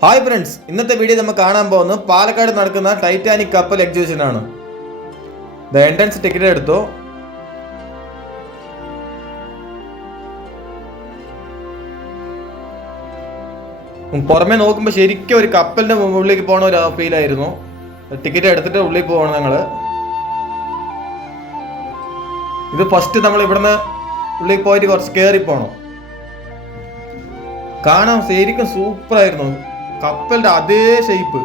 Hi friends ഇന്നത്തെ video നമ്മൾ കാണാൻ പോകുന്നത് പാലക്കാട് നടക്കുന്ന ടൈറ്റാനിക് കപ്പൽ എക്സിബിഷൻ ആണ്. ദ എൻട്രൻസ് ടിക്കറ്റ് എടുത്തു. പുറമെ നോക്കുമ്പോൾ ശരിക്കും ഒരു കപ്പലിന്റെ ഉള്ളിലേക്ക് പോണ ഒരു ഫീലായിരുന്നു ടിക്കറ്റ് എടുത്തിട്ട് ഉള്ളിൽ പോകണം ഞങ്ങൾ. ഇത് ഫസ്റ്റ് നമ്മൾ ഇവിടുന്ന് ഉള്ളിൽ പോയിട്ട് കുറച്ച് കയറി പോകണം കാണാൻ ശരിക്കും സൂപ്പർ ആയിരുന്നു. കപ്പലിന്റെ അതേ ഷേപ്പ്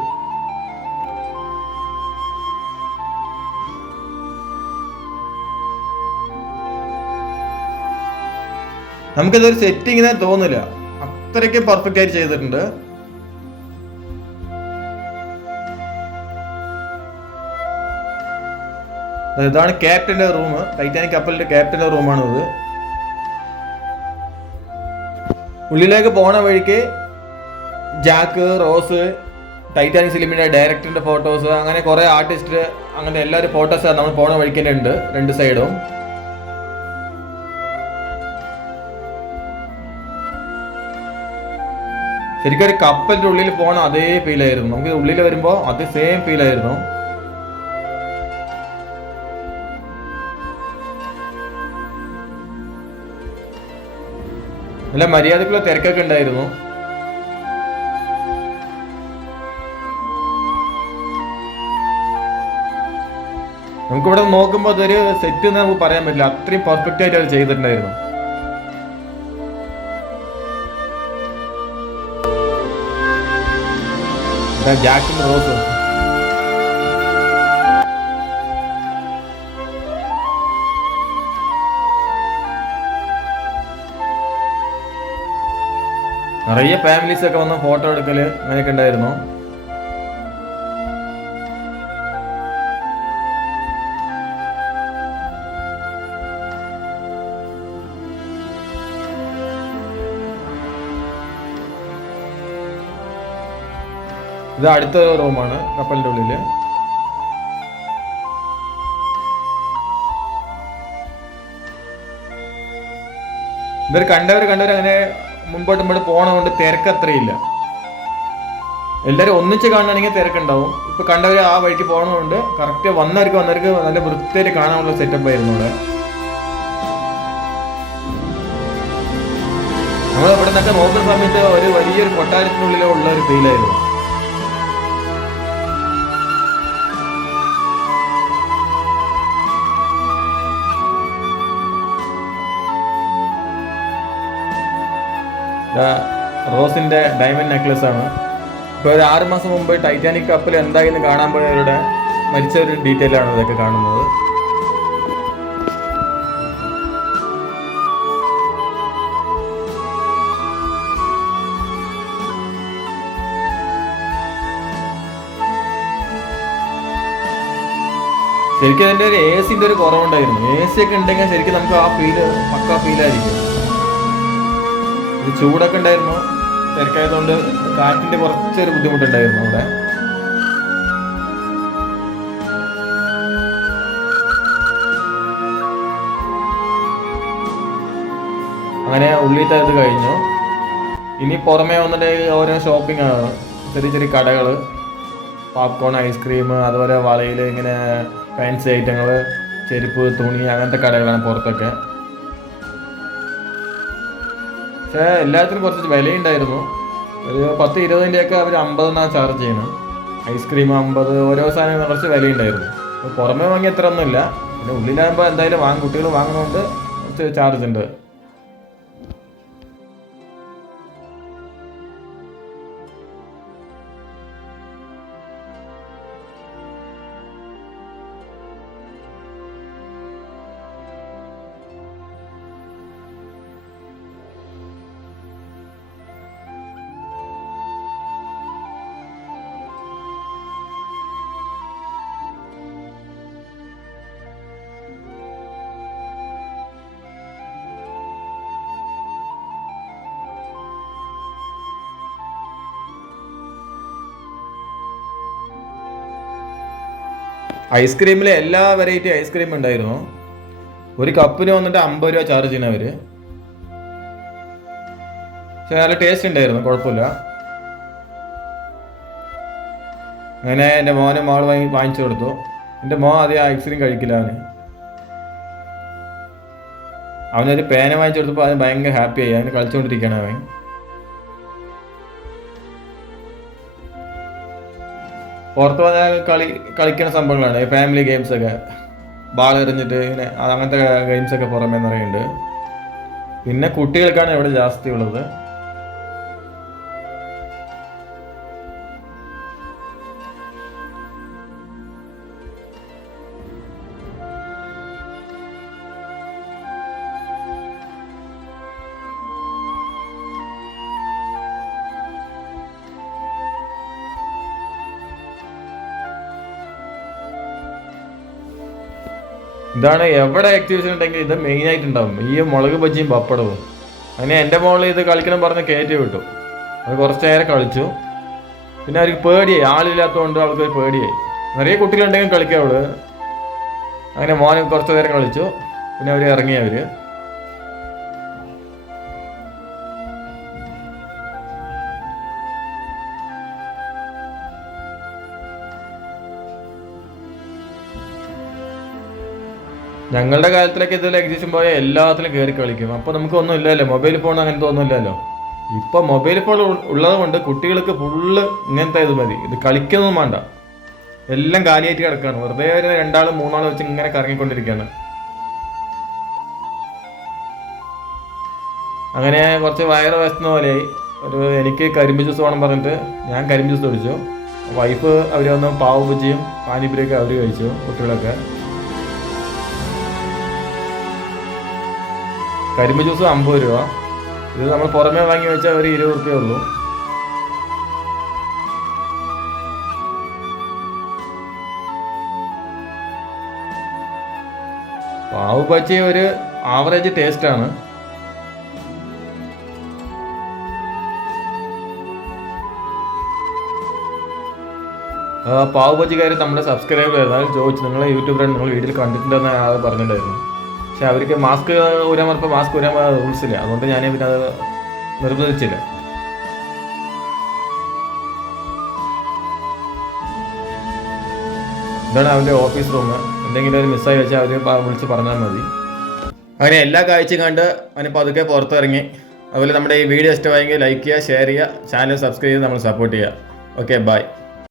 നമുക്കിതൊരു സെറ്റിങ്ങിനെ തോന്നില്ല. അത്രയ്ക്ക് പെർഫെക്റ്റ് ആയിട്ട് ചെയ്തിട്ടുണ്ട്. ഇതാണ് ക്യാപ്റ്റന്റെ റൂം ടൈറ്റാനിക് കപ്പലിന്റെ ക്യാപ്റ്റന്റെ റൂമാണ് ഇത് ഉള്ളിലേക്ക് പോണ വഴിക്ക് ജാക്ക് റോസ് ടൈറ്റാനിക് ഫിലിമിന്റെ ഡയറക്ടറിന്റെ ഫോട്ടോസ് അങ്ങനെ കുറേ ആർട്ടിസ്റ്റ് അങ്ങനെ എല്ലാവരും ഫോട്ടോസ് നമ്മൾ പോണ വഴിക്ക് തന്നെ ഉണ്ട് രണ്ട് സൈഡും. ശരിക്കും ഒരു കപ്പലിന്റെ ഉള്ളിൽ പോണ അതേ ഫീൽ ആയിരുന്നു. നമുക്ക് ഉള്ളിൽ വരുമ്പോൾ അത് സെയിം ഫീൽ ആയിരുന്നു. നല്ല മര്യാദക്കുള്ള തിരക്കൊക്കെ ഉണ്ടായിരുന്നു. നമുക്കിവിടെ നോക്കുമ്പോൾ അതൊരു സെറ്റ് എന്ന് നമുക്ക് പറയാൻ പറ്റില്ല. അത്രയും പെർഫെക്റ്റ് ആയിട്ട് അവർ ചെയ്തിട്ടുണ്ടായിരുന്നു. നിറയെ ഫാമിലീസ് ഒക്കെ വന്ന് ഫോട്ടോ എടുക്കൽ അങ്ങനെയൊക്കെ ഉണ്ടായിരുന്നു. ഇത് അടുത്ത റൂമാണ് കപ്പലിന്റെ ഉള്ളിൽ. ഇവർ കണ്ടവർ കണ്ടവർ അങ്ങനെ മുമ്പോട്ട് മുമ്പോട്ട് പോണതുകൊണ്ട് തിരക്ക് അത്രയില്ല. എല്ലാവരും ഒന്നിച്ച് കാണുകയാണെങ്കിൽ തിരക്കുണ്ടാവും. ഇപ്പൊ കണ്ടവർ ആ വഴിക്ക് പോകണതുകൊണ്ട് കറക്റ്റ് വന്നവർക്ക് വന്നവർക്ക് നല്ല വൃത്തിയിൽ കാണാനുള്ള സെറ്റപ്പ് ആയിരുന്നു അവിടെ. നമ്മൾ ഇവിടെ നിന്നൊക്കെ നോക്കുന്ന സമയത്ത് ഒരു വലിയൊരു കൊട്ടാരത്തിനുള്ളിലുള്ള ഒരു ഫീലായിരുന്നു ദാ റോസിന്റെ ഡയമണ്ട് നെക്ലസ് ആണ്. ഇപ്പോൾ ഒരു ആറ് മാസം മുമ്പ് ടൈറ്റാനിക് കപ്പിൽ എന്തായെന്ന് കാണാൻ പോയവരുടെ മരിച്ച ഒരു ഡീറ്റെയിൽ ആണ് ഇതൊക്കെ കാണുന്നത്. ശരിക്കും അതിന്റെ ഒരു എ സിന്റെ ഒരു കുറവുണ്ടായിരുന്നു. എ സി ഒക്കെ ഉണ്ടെങ്കിൽ ശരിക്കും നമുക്ക് ആ ഫീൽ പക്ക ഫീലായിരിക്കും ഇത് ചൂടൊക്കെ ഉണ്ടായിരുന്നു. തിരക്കായതുകൊണ്ട് കാറ്റിന്റെ കുറച്ചൊരു ബുദ്ധിമുട്ടുണ്ടായിരുന്നു അവിടെ. അങ്ങനെ ഉള്ളിലത്തെ ഇത് കഴിഞ്ഞു. ഇനി പുറമേ വന്നിട്ട് ഓരോ ഷോപ്പിംഗ് ആണ്. ചെറിയ ചെറിയ കടകൾ പോപ്കോൺ ഐസ്ക്രീം അതുപോലെ വളയിൽ ഇങ്ങനെ ഫാൻസി ഐറ്റങ്ങൾ ചെരുപ്പ് തുണി അങ്ങനത്തെ കടകളാണ് പുറത്തൊക്കെ. പക്ഷേ എല്ലാത്തിനും കുറച്ച് വിലയുണ്ടായിരുന്നു. ഒരു പത്ത് ഇരുപതിന്റെയൊക്കെ അവർ അമ്പതെന്നാണ് ചാർജ് ചെയ്യണം ഐസ്ക്രീം അമ്പത് ഓരോ സാധനങ്ങൾ കുറച്ച് വിലയുണ്ടായിരുന്നു. അപ്പോൾ പുറമേ വാങ്ങി അത്ര ഒന്നുമില്ല പിന്നെ ഉള്ളിലാകുമ്പോൾ എന്തായാലും വാങ്ങും കുട്ടികൾ വാങ്ങുന്നതുകൊണ്ട് ചാർജ് ഉണ്ട്. ഐസ്ക്രീമിൽ എല്ലാ വെറൈറ്റി ഐസ്ക്രീം ഉണ്ടായിരുന്നു. ഒരു കപ്പിന് വന്നിട്ട് അമ്പത് രൂപ ചാർജ് ചെയ്യുന്നവർ പക്ഷെ നല്ല ടേസ്റ്റ് ഉണ്ടായിരുന്നു കുഴപ്പമില്ല. അങ്ങനെ എന്റെ മോനെ മോൾ വാങ്ങി വാങ്ങിച്ചു കൊടുത്തു. എന്റെ മോൻ ആദ്യം ഐസ്ക്രീം കഴിക്കില്ല അവന്. അവനൊരു പേന വാങ്ങിച്ചു കൊടുത്തപ്പോൾ അവന് ഭയങ്കര ഹാപ്പിയായി അവന് കളിച്ചുകൊണ്ടിരിക്കുകയാണ് അവൻ. പുറത്ത് വന്നാൽ കളി കളിക്കുന്ന സംഭവങ്ങളാണ്. ഫാമിലി ഗെയിംസ് ഒക്കെ. ബാൾ എറിഞ്ഞിട്ട് ഇങ്ങനെ അങ്ങനത്തെ ഗെയിംസ് ഒക്കെ പുറമേ നിറയുന്നുണ്ട്. പിന്നെ കുട്ടികൾക്കാണ് ഇവിടെ ജാസ്തി ഉള്ളത്. ഇതാണ് എവിടെ ആക്ടിവേഷൻ ഉണ്ടെങ്കിൽ ഇത് മെയിൻ ആയിട്ട് ഉണ്ടാവും ഈ മുളക് ബജ്ജിയും പപ്പടവും. അങ്ങനെ എന്റെ മോളിൽ ഇത് കളിക്കണം പറഞ്ഞ് കയറ്റി വിട്ടു. അത് കുറച്ച് നേരം കളിച്ചു. പിന്നെ അവർക്ക് പേടിയായി. ആളില്ലാത്തതുകൊണ്ട് അവൾക്ക് പേടിയായി. നിറയെ കുട്ടികളുണ്ടെങ്കിൽ കളിക്കാം അവൾ. അങ്ങനെ മോനെ കുറച്ച് നേരം കളിച്ചു. പിന്നെ അവർ ഇറങ്ങി ഞങ്ങളുടെ കാലത്തിലൊക്കെ ഇതിൽ എക്സിഷൻ പോയാൽ എല്ലാത്തിലും കയറി കളിക്കും. അപ്പോൾ നമുക്കൊന്നും ഇല്ലല്ലോ. മൊബൈൽ ഫോൺ അങ്ങനത്തെ ഒന്നും ഇല്ലല്ലോ. ഇപ്പൊ മൊബൈൽ ഫോൺ ഉള്ളത് കൊണ്ട് കുട്ടികൾക്ക് ഫുള്ള് ഇങ്ങനത്തെ ഇത് മതി. ഇത് കളിക്കുന്നതും വേണ്ട. എല്ലാം കാലിയായിട്ട് കിടക്കാണ്. വെറുതെ ഒരു രണ്ടാളും മൂന്നാളും വെച്ച് ഇങ്ങനെ കറങ്ങിക്കൊണ്ടിരിക്കുകയാണ് അങ്ങനെ കുറച്ച് വയറ് വശത്തുന്ന പോലെ ഒരു എനിക്ക് കരിമ്പ് ജ്യൂസ് വേണം പറഞ്ഞിട്ട് ഞാൻ കരിമ്പ് ജ്യൂസ് കുടിച്ചു. വൈഫ് അവർ വന്ന് പാവ് ബജിയും പാനിപ്പുരിയൊക്കെ അവർ കഴിച്ചു കുട്ടികളൊക്കെ. കരിമ്പ് ജ്യൂസ് അമ്പത് രൂപ. ഇത് നമ്മൾ പുറമേ വാങ്ങി വെച്ചാൽ ഒരു ഇരുപത് റുപ്യ ഉള്ളൂ. പാവ് ബജി ഒരു ആവറേജ് ടേസ്റ്റ് ആണ്. ആ, പാവ് ബജിക്കാർ നമ്മുടെ സബ്സ്ക്രൈബ് ചെയ്താൽ ചോദിച്ചു. നിങ്ങളെ യൂട്യൂബ് നിങ്ങൾ വീട്ടിൽ കണ്ടിട്ടുണ്ടെന്ന് പറഞ്ഞിട്ടുണ്ടായിരുന്നു. പക്ഷെ അവർക്ക് മാസ്ക് ഊരാൻ പറഞ്ഞപ്പോൾ മാസ്ക് ഊരാൻ റൂൾസ് ഇല്ല. അതുകൊണ്ട് ഞാൻ പിന്നെ അത് നിർബന്ധിച്ചില്ല. ഇതാണ് അവന്റെ ഓഫീസ് റൂം എന്തെങ്കിലും ഒരു മിസ്സായി വെച്ചാൽ അവർ വിളിച്ച് പറഞ്ഞാൽ മതി. അങ്ങനെ എല്ലാ കാഴ്ചയും കണ്ട് അവന് പതുക്കെ പുറത്തിറങ്ങി. അതുപോലെ നമ്മുടെ ഈ വീഡിയോ ഇഷ്ടമായെങ്കിൽ ലൈക്ക് ചെയ്യുക ഷെയർ ചെയ്യുക ചാനൽ സബ്സ്ക്രൈബ് ചെയ്ത് നമ്മൾ സപ്പോർട്ട് ചെയ്യുക. Okay bye